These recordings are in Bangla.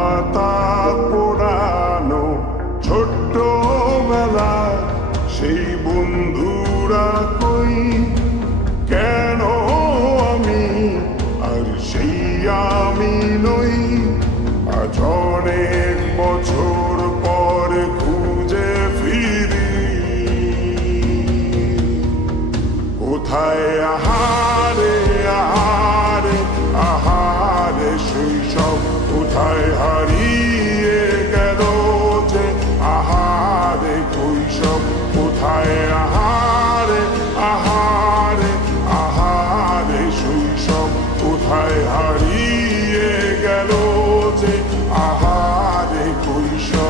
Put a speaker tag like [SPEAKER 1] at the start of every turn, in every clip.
[SPEAKER 1] পাতা পোড়ানো ছোট্ট বেলা সেই বন্ধুরা কই? কেন আমি আর সেই আমি নই? আজ অনেক বছর পর খুঁজে ফিরি। কোথায় আহা কৈশব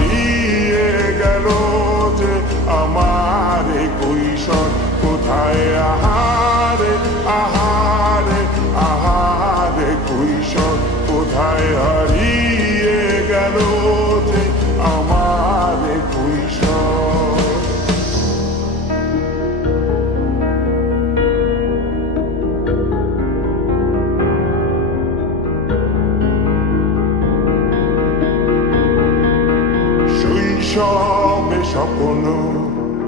[SPEAKER 1] আহারে আহারে আহারে কৈশোর কোথায় হারিয়ে গেল আমার কৈশোর শৈশবে স্বপ্ন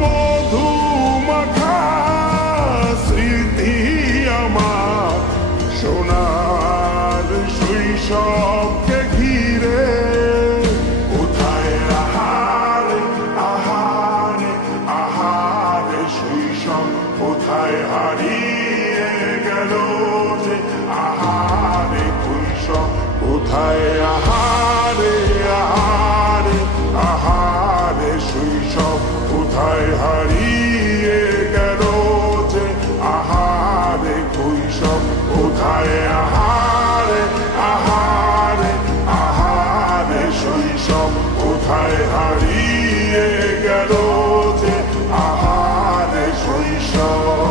[SPEAKER 1] মধু মাখা স্মৃতি কোথায় আহারে কোথায় হারিয়ে গেল যে আহারে কোথায় আহারে? হারিয়ে